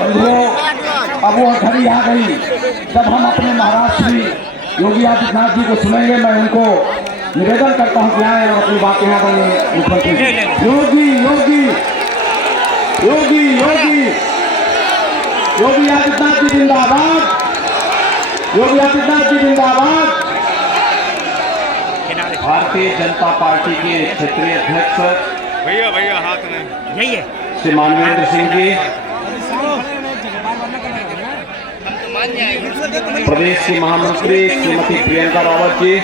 अब वो घड़ी आ गई जब हम अपने महाराष्ट्र योगी आदित्यनाथ जी को सुनेंगे। मैं उनको निवेदन करता हूं कि आए और अपनी बातें यहाँ करें। मुख्यमंत्री योगी योगी योगी योगी योगी आदित्यनाथ जी जिंदाबाद, योगी आदित्यनाथ जी जिंदाबाद। भारतीय जनता पार्टी के क्षेत्रीय अध्यक्ष भैया हाथ में यही है श्री मानवेंद्र सिंह जी, प्रदेश की महामंत्री श्रीमती प्रियंका रावत जी,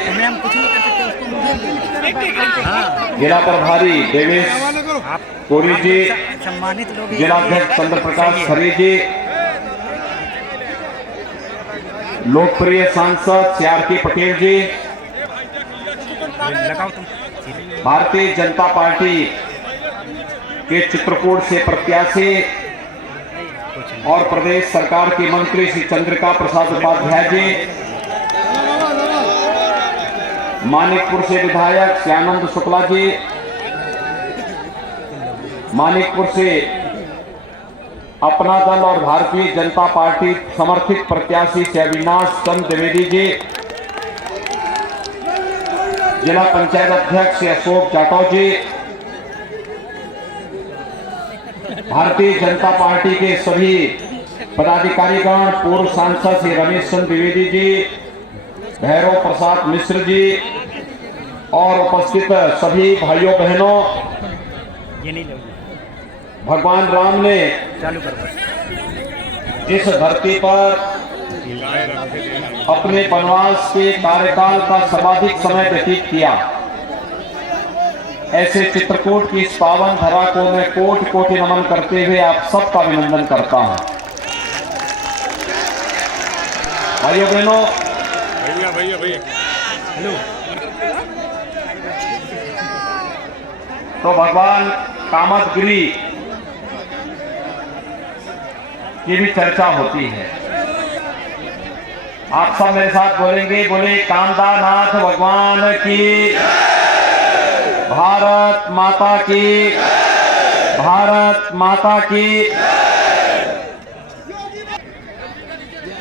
जिला प्रभारी देवेश कोरी जी, सम्मानित लोग जिलाध्यक्ष चंद्र प्रकाश खरे जी, लोकप्रिय सांसद CRK पटेल जी, भारतीय जनता पार्टी के चित्रकूट से प्रत्याशी और प्रदेश सरकार के मंत्री श्री चंद्रिका प्रसाद उपाध्याय जी, मानिकपुर से विधायक श्यानंद शुक्ला जी, मानिकपुर से अपना दल और भारतीय जनता पार्टी समर्थित प्रत्याशी श्री अविनाश चंद्र द्विवेदी जी, जिला पंचायत अध्यक्ष श्री अशोक जाटव जी, भारतीय जनता पार्टी के सभी पदाधिकारीगण, पूर्व सांसद श्री रमेश चंद्र द्विवेदी जी, भैरव प्रसाद मिश्र जी और उपस्थित सभी भाइयों बहनों, भगवान राम ने इस धरती पर अपने वनवास के कार्यकाल का सर्वाधिक समय व्यतीत किया। ऐसे चित्रकूट की इस पावन धरा को मैं कोटि कोटि नमन करते हुए आप सबका अभिनंदन करता हूं। भाइयों बहनों, भैया हेलो, तो भगवान कामदगिरी की भी चर्चा होती है। आप सब मेरे साथ बोलेंगे, बोले कामदानाथ भगवान की, भारत माता की, भारत माता की।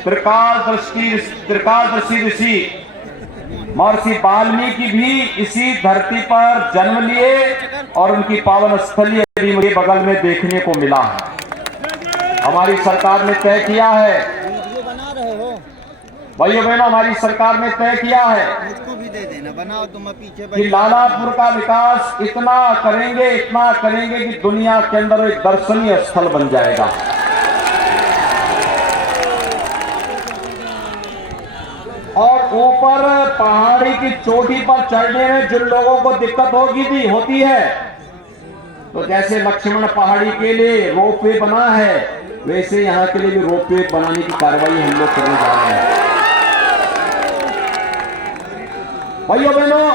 त्रिकालदर्शी ऋषि महर्षि वाल्मीकि भी इसी धरती पर जन्म लिए और उनकी पावन स्थली भी मुझे बगल में देखने को मिला है। हमारी सरकार ने तय किया है, भाइयों बहनों, हमारी सरकार ने तय किया है भी दे देना, बनाओ तुम पीछे कि लालापुर का विकास इतना करेंगे कि दुनिया के अंदर एक दर्शनीय स्थल बन जाएगा। और ऊपर पहाड़ी की चोटी पर चढ़ने में जिन लोगों को दिक्कत होती है, तो जैसे लक्ष्मण पहाड़ी के लिए रोपवे बना है, वैसे यहाँ के लिए भी रोपवे बनाने की कार्रवाई हम लोग करने जा रहे हैं। भाइयों बहनों,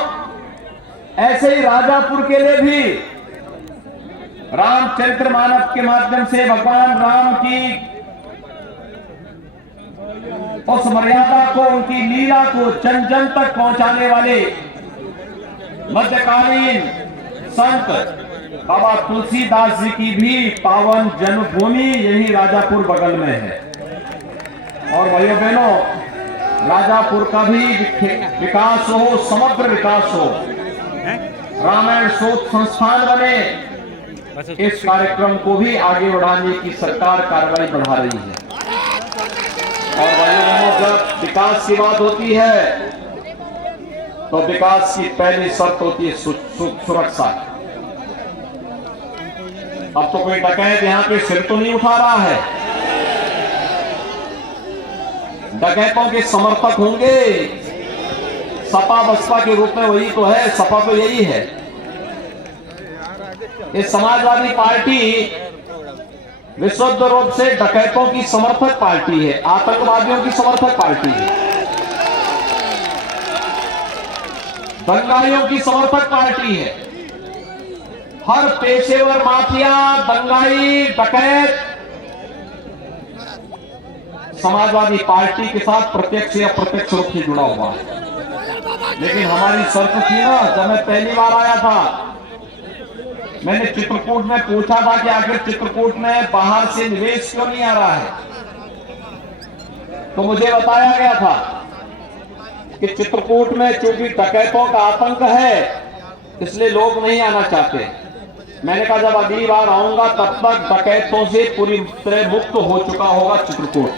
ऐसे ही राजापुर के लिए भी रामचरित्र मानस के माध्यम से भगवान राम की उस मर्यादा को, उनकी लीला को जन जन तक पहुंचाने वाले मध्यकालीन संत बाबा तुलसीदास जी की भी पावन जन्मभूमि यही राजापुर बगल में है। और भाइयों बहनों, राजापुर का भी विकास हो, समग्र विकास हो, रामायण शोध संस्थान बने, इस कार्यक्रम को भी आगे बढ़ाने की सरकार कार्रवाई बढ़ा रही है। और भाइयों बहनों, जब विकास की बात होती है तो विकास की पहली शर्त होती है सुरक्षा। अब तो कोई डकैत यहाँ पे सिर तो नहीं उठा रहा है। डकैतों के समर्थक होंगे, सपा बसपा के रूप में वही तो है, सपा तो यही है। ये समाजवादी पार्टी विशुद्ध रूप से डकैतों की समर्थक पार्टी है, आतंकवादियों की समर्थक पार्टी है, दंगाइयों की समर्थक पार्टी है। हर पेशेवर माफिया, दंगाई, डकैत समाजवादी पार्टी के साथ प्रत्यक्ष या अप्रत्यक्ष रूप से जुड़ा हुआ है। लेकिन हमारी शर्त थी ना, जब मैं पहली बार आया था मैंने चित्रकूट में पूछा था कि आखिर चित्रकूट में बाहर से निवेश क्यों नहीं आ रहा है, तो मुझे बताया गया था कि चित्रकूट में चूंकि डकैतों का आतंक है इसलिए लोग नहीं आना चाहते। मैंने कहा जब अगली बार आऊंगा तब तक डकैतों से पूरी तरह मुक्त हो चुका होगा चित्रकूट,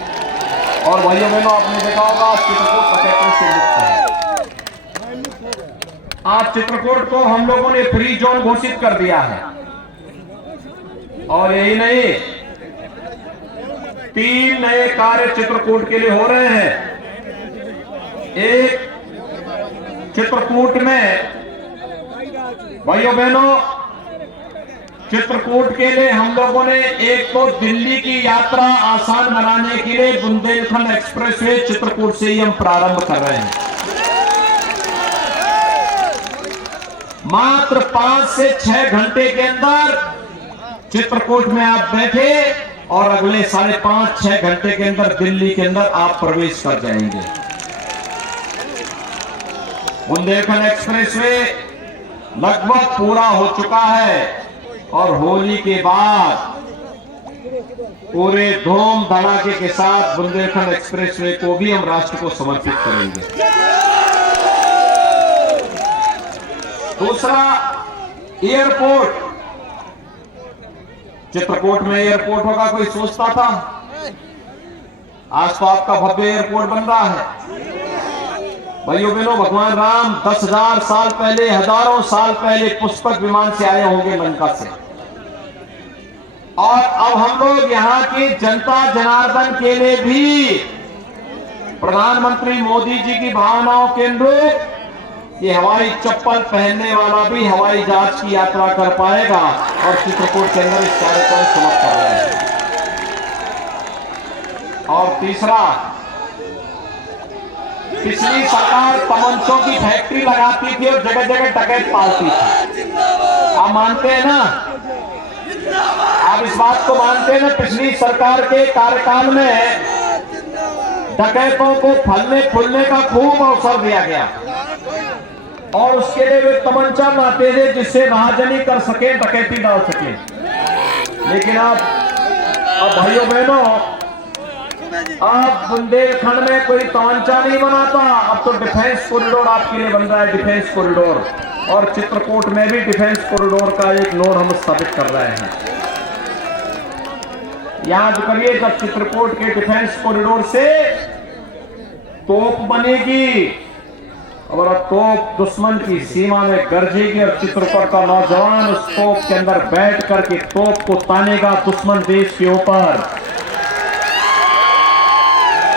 और भाइयों बहनों आपने देखा होगा चित्रकूट डकैतों से मुक्त है। आज चित्रकूट को हम लोगों ने फ्री जोन घोषित कर दिया है, और यही नहीं 3 नए कार्य चित्रकूट के लिए हो रहे हैं। एक, चित्रकूट में भाइयों बहनों चित्रकूट के लिए हम लोगों ने एक तो दिल्ली की यात्रा आसान बनाने के लिए बुंदेलखंड एक्सप्रेसवे चित्रकूट से ही हम प्रारंभ कर रहे हैं। मात्र 5 से 6 घंटे के अंदर चित्रकूट में आप बैठे और अगले 5.5-6 घंटे के अंदर दिल्ली के अंदर आप प्रवेश कर जाएंगे। बुंदेलखंड एक्सप्रेसवे लगभग पूरा हो चुका है और होली के बाद पूरे धूम धड़ाके के साथ बुंदेलखंड एक्सप्रेसवे को भी हम राष्ट्र को समर्पित करेंगे। दूसरा, एयरपोर्ट। चित्रकूट में एयरपोर्ट होगा कोई सोचता था? आज तो आपका भव्य एयरपोर्ट बन रहा है। भाइयों बहनों, भगवान राम 10,000 साल पहले, हजारों साल पहले पुष्पक विमान से आए होंगे लंका से, और अब हम लोग यहाँ की जनता जनार्दन के लिए भी प्रधानमंत्री मोदी जी की भावनाओं के अनुरूप ये हवाई चप्पल पहनने वाला भी हवाई जहाज की यात्रा कर पाएगा, और चित्रकूट के अंदर इस कार्यक्रम समाप्त कर रहे हैं। और तीसरा, पिछली सरकार तमंचों की फैक्ट्री लगाती थी और जगह जगह डकैत पालती थी। आप मानते हैं ना? आप इस बात को मानते हैं ना? पिछली सरकार के कार्यकाल में डकैतों को फलने फूलने का खूब अवसर दिया गया, और उसके लिए वे तमंचा लाते थे जिससे महाजनी कर सके, डकैती डाल सके। लेकिन अब भाइयों बहनों, अब बुंदेलखंड में कोई तमंचा नहीं बनाता, अब तो डिफेंस कॉरिडोर आपके लिए बन रहा है, डिफेंस कॉरिडोर। और चित्रकूट में भी डिफेंस कॉरिडोर का एक नोड हम स्थापित कर रहे हैं। याद करिए, जब चित्रकूट के डिफेंस कॉरिडोर से तोप बनेगी और अब तोप दुश्मन की सीमा में गरजेगी, और चित्रकूट का नौजवान उस तोप के अंदर बैठ करके तोप को तानेगा दुश्मन देश के ऊपर।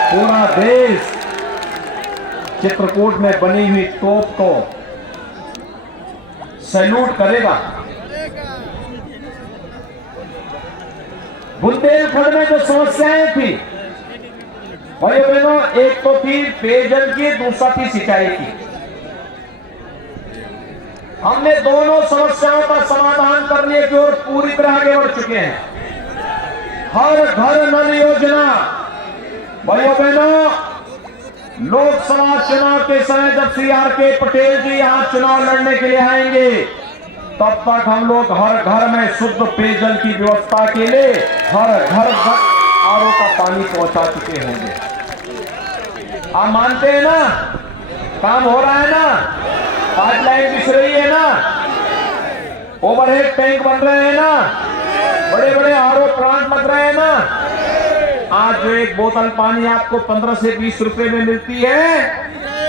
पूरा देश चित्रकूट में बनी हुई तोप को सैल्यूट करेगा। बुंदेलखंड में जो समस्याएं थी भाइयों बहनों, एक तो थी पेयजल की, दूसरा थी सिंचाई की। हमने दोनों समस्याओं का समाधान करने की ओर पूरी तरह आगे बढ़ चुके हैं। हर घर नल योजना, भाइयों बहनों, लोकसभा चुनाव के समय जब CR.K. पटेल जी यहां चुनाव लड़ने के लिए आएंगे, तब तक हम लोग हर घर में शुद्ध पेयजल की व्यवस्था के लिए हर घर तक RO का पानी पहुंचा चुके होंगे। आप मानते हैं ना? काम हो रहा है ना? पाइपलाइन बिछ रही है ना? ओवरहेड टैंक बन रहे हैं ना? बड़े बड़े RO प्लांट लग रहे हैं ना? आज जो एक बोतल पानी आपको 15 से 20 रुपए में मिलती है,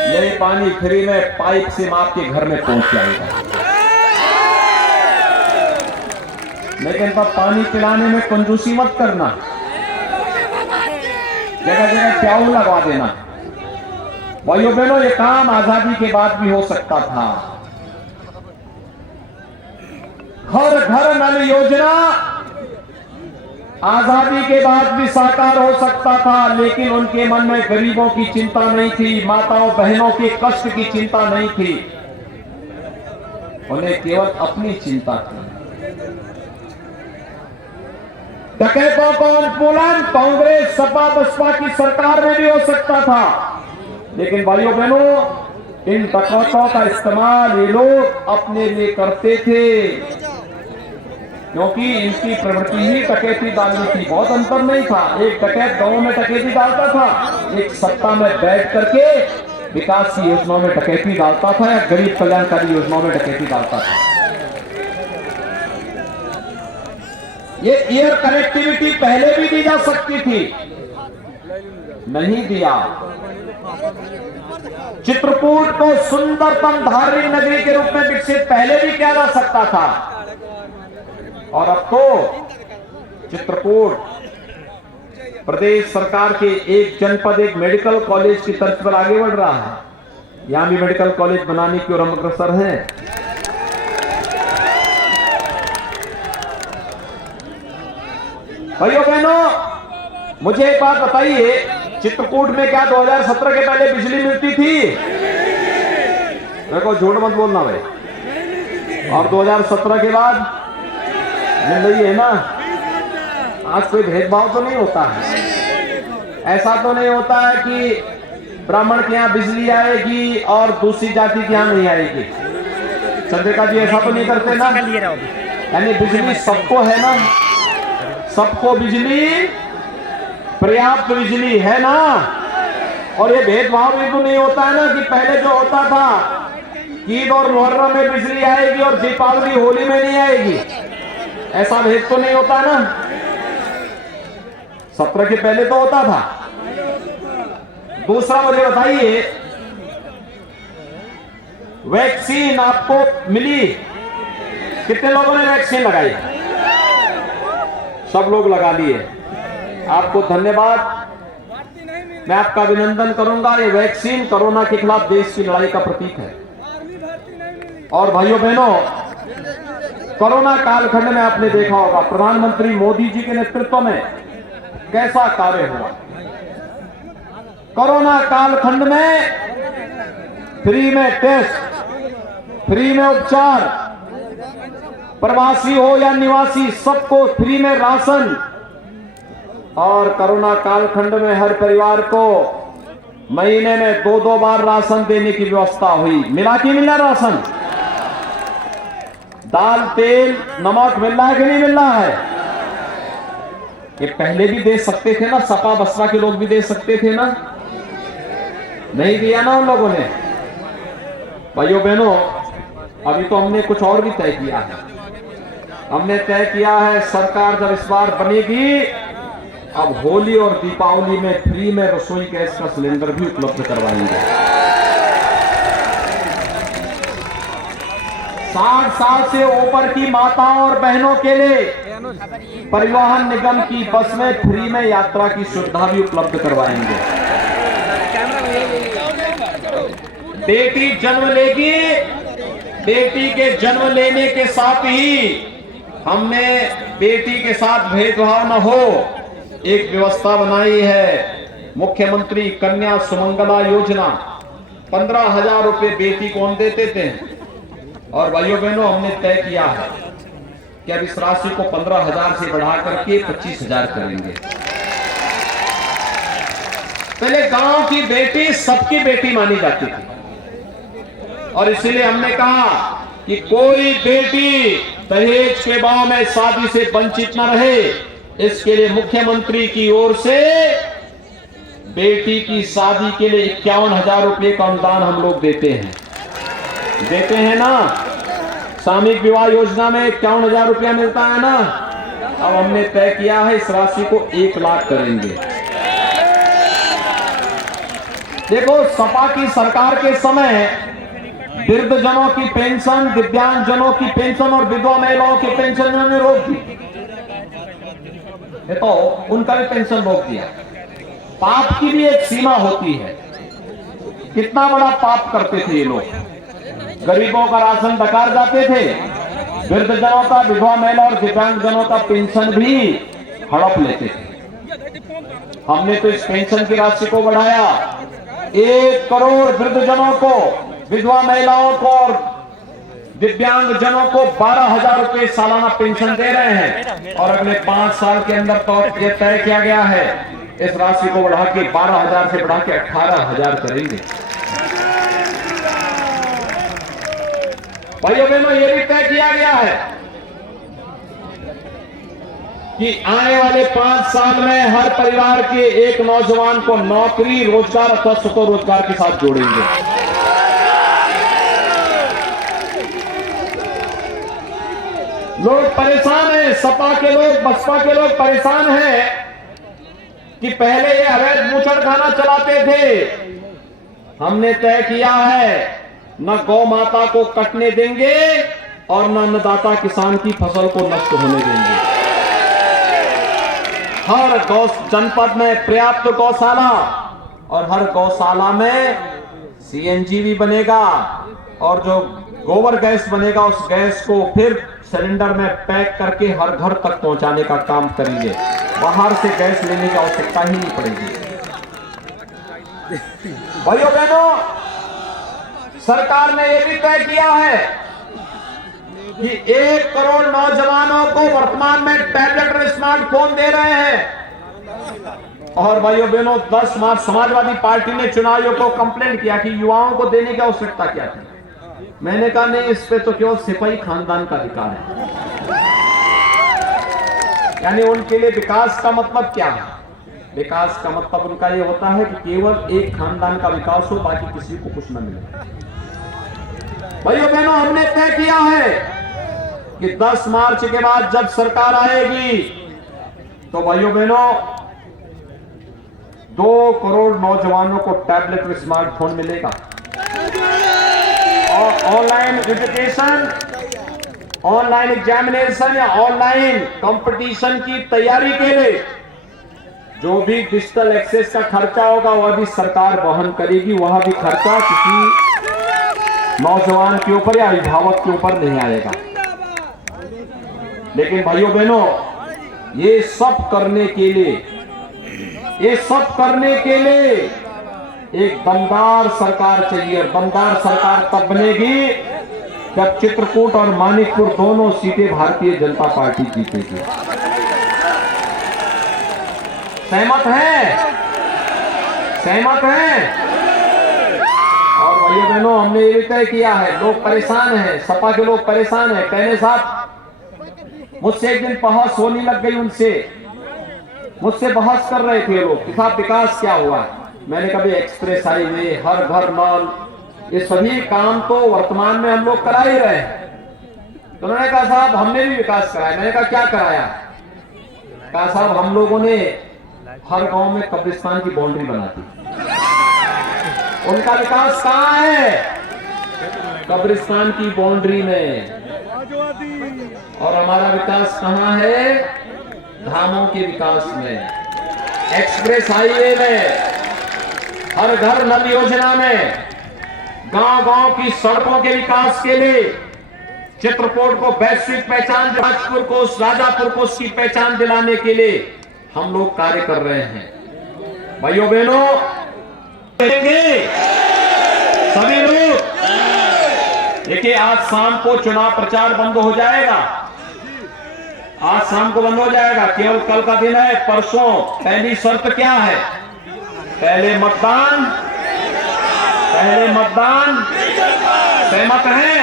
यही पानी फ्री में पाइप से आपके घर में पहुंच जाएगा। लेकिन तब पानी पिलाने में कंजूसी मत करना, जगह जगह प्याऊ लगवा देना। भाइयों बहनों, ये काम आजादी के बाद भी हो सकता था। हर घर नल योजना आजादी के बाद भी साकार हो सकता था, लेकिन उनके मन में गरीबों की चिंता नहीं थी, माताओं बहनों के कष्ट की चिंता नहीं थी, उन्हें केवल अपनी चिंता थी। डकैतों का उन्मूलन कांग्रेस, सपा, बसपा की सरकार में भी हो सकता था, लेकिन भाइयों बहनों, इन डकैतों का इस्तेमाल ये लोग अपने लिए करते थे। क्योंकि इनकी प्रवृत्ति ही डकैती डालने की, बहुत अंतर नहीं था। एक डकैत गांव में डकैती डालता था, एक सत्ता में बैठ करके विकास की योजनाओं में डकैती डालता था या गरीब कल्याणकारी योजनाओं में डकैती डालता था। ये एयर कनेक्टिविटी पहले भी दी जा सकती थी, नहीं दिया। चित्रकूट को सुंदरतम धार्मिक नगरी के रूप में विकसित पहले भी किया जा सकता था, और अब तो चित्रकूट प्रदेश सरकार के एक जनपद एक मेडिकल कॉलेज की तर्ज पर आगे बढ़ रहा है। यहां भी मेडिकल कॉलेज बनाने की ओर हम अग्रसर हैं। भाइयों बहनों, मुझे एक बात बताइए, चित्रकूट में क्या 2017 के पहले बिजली मिलती थी? मेरे को झूठ मत बोलना भाई। और 2017 के बाद मिल रही है ना? आज कोई भेदभाव तो नहीं होता है, ऐसा तो नहीं होता है कि ब्राह्मण के यहाँ बिजली आएगी और दूसरी जाति के यहाँ नहीं आएगी। चंद्रिका जी ऐसा तो नहीं करते ना? यानी बिजली सबको है ना? सबको बिजली, पर्याप्त बिजली है ना? और ये भेदभाव भी तो नहीं होता है ना कि पहले जो होता था ईद और मुहर्रम में बिजली आएगी और दीपावली होली में नहीं आएगी, ऐसा भेद तो नहीं होता ना? 17 के पहले तो होता था। दूसरा मुझे बताइए, वैक्सीन आपको मिली? कितने लोगों ने वैक्सीन लगाई? सब लोग लगा लिए, आपको धन्यवाद। मैं आपका अभिनंदन करूंगा। ये वैक्सीन कोरोना के खिलाफ देश की लड़ाई का प्रतीक है। और भाइयों बहनों, कोरोना कालखंड में आपने देखा होगा प्रधानमंत्री मोदी जी के नेतृत्व में कैसा कार्य हुआ। कोरोना कालखंड में फ्री में टेस्ट, फ्री में उपचार, प्रवासी हो या निवासी सबको फ्री में राशन, और कोरोना कालखंड में हर परिवार को महीने में 2-2 बार राशन देने की व्यवस्था हुई। मिला कि मिला राशन? दाल, तेल, नमक मिल रहा है कि नहीं मिल रहा है? ये पहले भी दे सकते थे ना, सपा बसपा के लोग भी दे सकते थे ना? नहीं दिया ना उन लोगों ने। भाइयों बहनों, अभी तो हमने कुछ और भी तय किया है। हमने तय किया है सरकार जब इस बार बनेगी, अब होली और दीपावली में फ्री में रसोई गैस का सिलेंडर भी उपलब्ध करवाएंगे। 60 साल से ऊपर की माताओं और बहनों के लिए परिवहन निगम की बस में फ्री में यात्रा की सुविधा भी उपलब्ध करवाएंगे। बेटी जन्म लेगी, बेटी के जन्म लेने के साथ ही हमने बेटी के साथ भेदभाव न हो एक व्यवस्था बनाई है। मुख्यमंत्री कन्या सुमंगला योजना, 15,000 रुपए बेटी को हम देते थे, और भाइयों बहनों हमने तय किया है कि अब इस राशि को 15,000 से बढ़ा करके 25,000 करेंगे। पहले गांव की बेटी सबकी बेटी मानी जाती थी, और इसलिए हमने कहा कि कोई बेटी दहेज के भाव में शादी से वंचित न रहे। इसके लिए मुख्यमंत्री की ओर से बेटी की शादी के लिए 51,000 रुपए का अनुदान हम लोग देते हैं ना। सामूहिक विवाह योजना में 51,000 रुपया मिलता है ना। अब हमने तय किया है इस राशि को 1 लाख करेंगे। देखो, सपा की सरकार के समय वृद्धजनों की पेंशन, दिव्यांगजनों की पेंशन और विधवा महिलाओं की पेंशन उन्होंने रोक दी, तो उनका भी पेंशन रोक दिया। पाप की भी एक सीमा होती है। कितना बड़ा पाप करते थे ये लोग। गरीबों का राशन डकार जाते थे, वृद्धजनों का, विधवा महिला और दिव्यांगजनों का पेंशन भी हड़प लेते थे। हमने तो इस पेंशन की राशि को बढ़ाया। 1 करोड़ वृद्धजनों को, विधवा महिलाओं को और दिव्यांगजनों को 12,000 रुपए सालाना पेंशन दे रहे हैं, और अगले 5 साल के अंदर तो यह तय किया गया है इस राशि को बढ़ा के 12,000 से बढ़ा के 18,000 करेंगे। भाइयों बहनों, यह भी तय किया गया है कि आने वाले 5 साल में हर परिवार के एक नौजवान को नौकरी, रोजगार अथवा स्वरोजगार के साथ जोड़ेंगे। लोग परेशान हैं, सपा के लोग, बसपा के लोग परेशान हैं कि पहले ये अवैध बूचड़खाना चलाते थे। हमने तय किया है न गौ माता को कटने देंगे और न अन्नदाता किसान की फसल को नष्ट होने देंगे। हर गौ जनपद में पर्याप्त गौशाला और हर गौशाला में सीएनजी भी बनेगा और जो गोबर गैस बनेगा उस गैस को फिर सिलेंडर में पैक करके हर घर तक पहुंचाने का काम करेंगे। बाहर से गैस लेने की आवश्यकता ही नहीं पड़ेगी। भाइयों बहनों, सरकार ने यह भी तय किया है कि 1 करोड़ नौजवानों को वर्तमान में टैबलेट और स्मार्टफोन दे रहे हैं। और भाइयों बहनों, 10 मार्च समाजवादी पार्टी ने चुनाव आयोग को कंप्लेंट किया कि युवाओं को देने की आवश्यकता क्या थी। मैंने कहा नहीं, इस पे तो केवल सिपाही खानदान का अधिकार है। यानी उनके लिए विकास का मतलब क्या है? विकास का मतलब उनका यह होता है कि केवल एक खानदान का विकास हो, बाकी किसी को कुछ न मिले। भाइयों बहनों, हमने तय किया है कि 10 मार्च के बाद जब सरकार आएगी तो भाइयों बहनों 2 करोड़ नौजवानों को टैबलेट और स्मार्टफोन मिलेगा। और ऑनलाइन एजुकेशन, ऑनलाइन एग्जामिनेशन या ऑनलाइन कंपटीशन की तैयारी के लिए जो भी डिजिटल एक्सेस का खर्चा होगा वह भी सरकार वहन करेगी। वह भी खर्चा किसी नौजवान के ऊपर या अभिभावक के ऊपर नहीं आएगा। लेकिन भाइयों बहनों, ये सब करने के लिए एक दमदार सरकार चाहिए। और दमदार सरकार तब बनेगी जब चित्रकूट और मानिकपुर दोनों सीटें भारतीय जनता पार्टी जीतेगी। सहमत हैं? सहमत हैं? और भाइयों बहनों, हमने ये भी तय किया है, लोग परेशान हैं, सपा के लोग परेशान हैं। कहने साहब, मुझसे एक दिन बहस होने लग गई, मुझसे बहस कर रहे थे लोग कि साहब विकास क्या हुआ। मैंने कभी एक्सप्रेस हाईवे, हर घर नल, ये सभी काम तो वर्तमान में हम लोग करा ही रहे हैं। तो उन्होंने कहा साहब हमने भी विकास कराया। मैंने कहा क्या कराया? कहा साहब हम लोगों ने हर गांव में कब्रिस्तान की बाउंड्री बना दी। उनका विकास कहां है? कब्रिस्तान की बाउंड्री में। और हमारा विकास कहां है? धामों के विकास में, एक्सप्रेस हाईवे में, हर घर नल योजना में, गांव-गांव की सड़कों के विकास के लिए, चित्रकूट को वैश्विक पहचान, राजपुर को, राजापुर को उसकी पहचान दिलाने के लिए हम लोग कार्य कर रहे हैं। भाइयों बहनों, सभी लोग देखिए, आज शाम को चुनाव प्रचार बंद हो जाएगा। आज शाम को बंद हो जाएगा, केवल कल का दिन है। परसों पहली शर्त क्या है? पहले मतदान। सहमत हैं?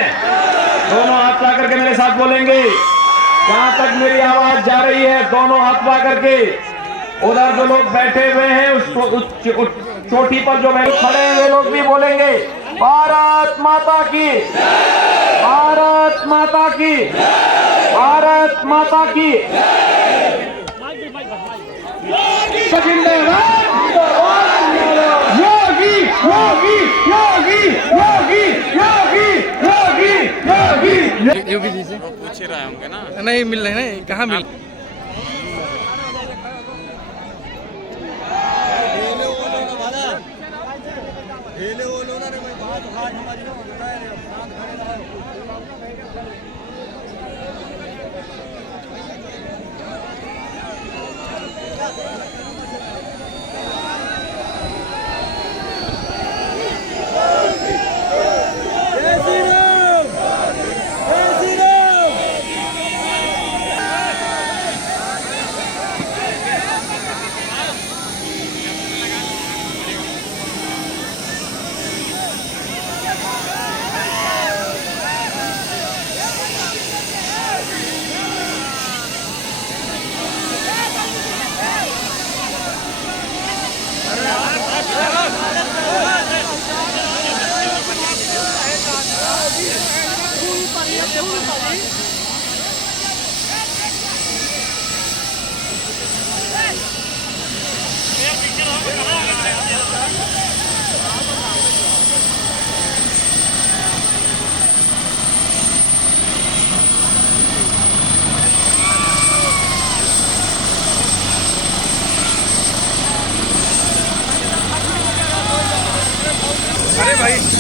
दोनों हाथ ला करके मेरे साथ बोलेंगे। जहां तक मेरी आवाज जा रही है दोनों हाथ ला करके। उधर जो लोग बैठे हुए हैं उस चोटी पर जो खड़े हैं वे लोग भी बोलेंगे, भारत माता की, भारत माता की, भारत माता की। योगी योगी योगी योगी योगी योगी योगी। योगी जी से पूछ ही रहे होंगे ना? नहीं मिल रहे हैं, कहाँ मिल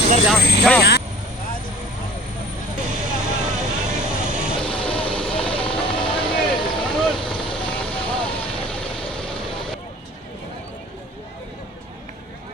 उधर जाओ